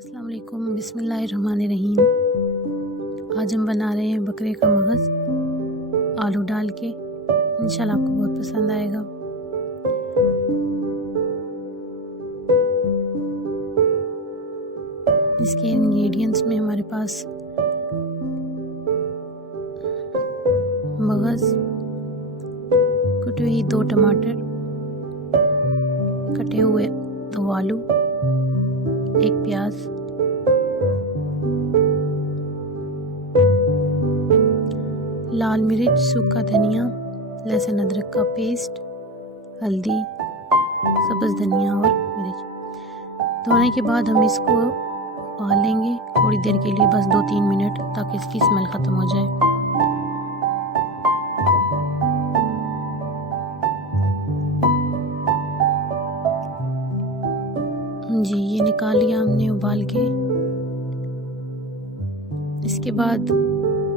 अस्सलाम वालेकुम, बिस्मिल्लाहिर्रहमानिर्रहीम। आज हम बना रहे हैं बकरे का मगज़ आलू डाल के। इंशाल्लाह आपको बहुत पसंद आएगा। इसके इंग्रेडिएंट्स में हमारे पास मगज़, कटी हुई 2 टमाटर, कटे हुए 2 आलू, 1 प्याज, लाल मिर्च, सूखा धनिया, लहसुन अदरक का पेस्ट, हल्दी, सब्ज़ धनिया और मिर्च। धोने के बाद हम इसको उबाल लेंगे थोड़ी देर के लिए, बस 2-3 मिनट, ताकि इसकी स्मेल ख़त्म हो जाए। जी, ये निकाल लिया हमने उबाल के। इसके बाद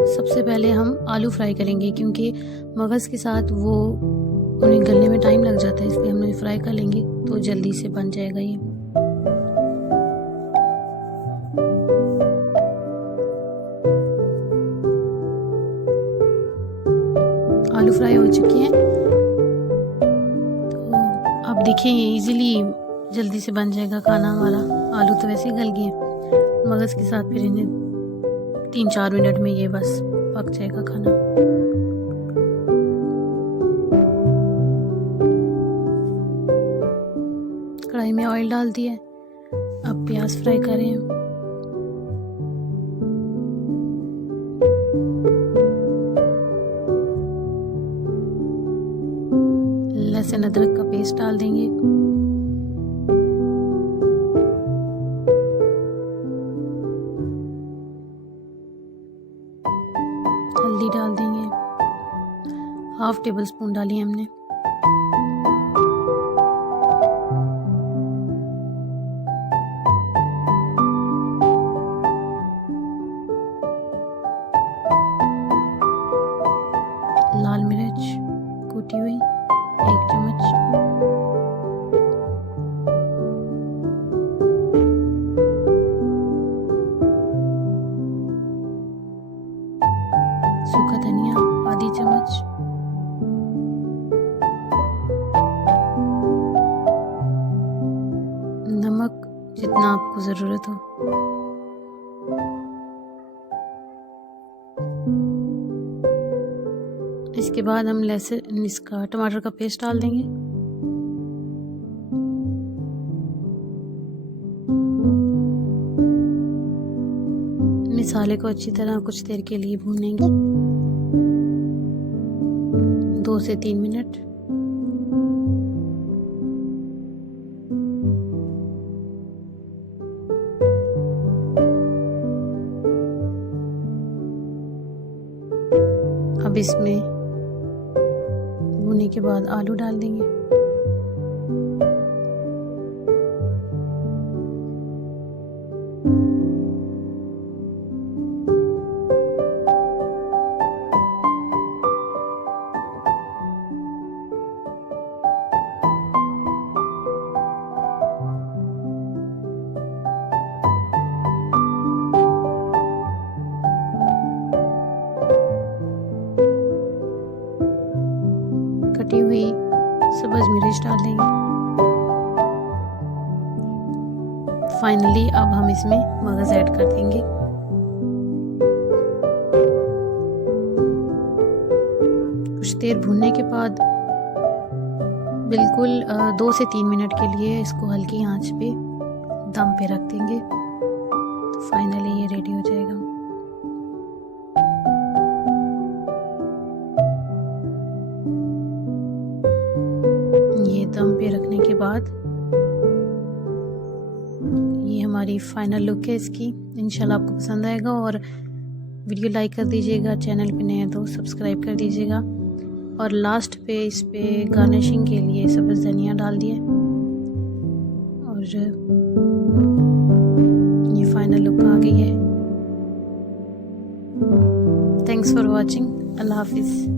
सबसे पहले हम आलू फ्राई करेंगे, क्योंकि मगज़ के साथ वो उन्हें गलने में टाइम लग जाता है, इसलिए हम उन्हें फ्राई कर लेंगे तो जल्दी से बन जाएगा ये। आलू फ्राई हो चुके हैं, तो आप देखिए ये इजीली जल्दी से बन जाएगा खाना हमारा। आलू तो वैसे ही गल गए, मगज़ के साथ फिर इन्हें 3-4 मिनट में ये बस पक जाएगा खाना। कढ़ाई में ऑयल डाल दिया, अब प्याज फ्राई करें। लहसुन अदरक का पेस्ट डाल देंगे, हल्दी डाल देंगे, 1/2 टेबल स्पून डाली हमने, लाल मिर्च कूटी हुई 1 चम्मच, सूखा धनिया आधी चम्मच, नमक जितना आपको ज़रूरत हो, इसके बाद हम लहसुन इसका टमाटर का पेस्ट डाल देंगे, मसाले को अच्छी तरह कुछ देर के लिए भूनेंगे, 2 से 3 मिनट। अब इसमें भूनने के बाद आलू डाल देंगे, कटी हुई सब्ज़ मिर्च डाल देंगे। फाइनली अब हम इसमें मगज़ ऐड कर देंगे। कुछ देर भूनने के बाद बिल्कुल 2 से 3 मिनट के लिए इसको हल्की आंच पे दम पे रख देंगे, तो फाइनली ये रेडी हो जाएगा। ये दम पे रखने के बाद ये हमारी फाइनल लुक है इसकी। इंशाल्लाह आपको पसंद आएगा, और वीडियो लाइक कर दीजिएगा, चैनल पे नए हैं तो सब्सक्राइब कर दीजिएगा, और लास्ट पे इस पे गार्निशिंग के लिए सब्ज़ धनिया डाल दिए, और ये फाइनल लुक आ गई है। Thanks for watching. अल्लाह हाफिज़।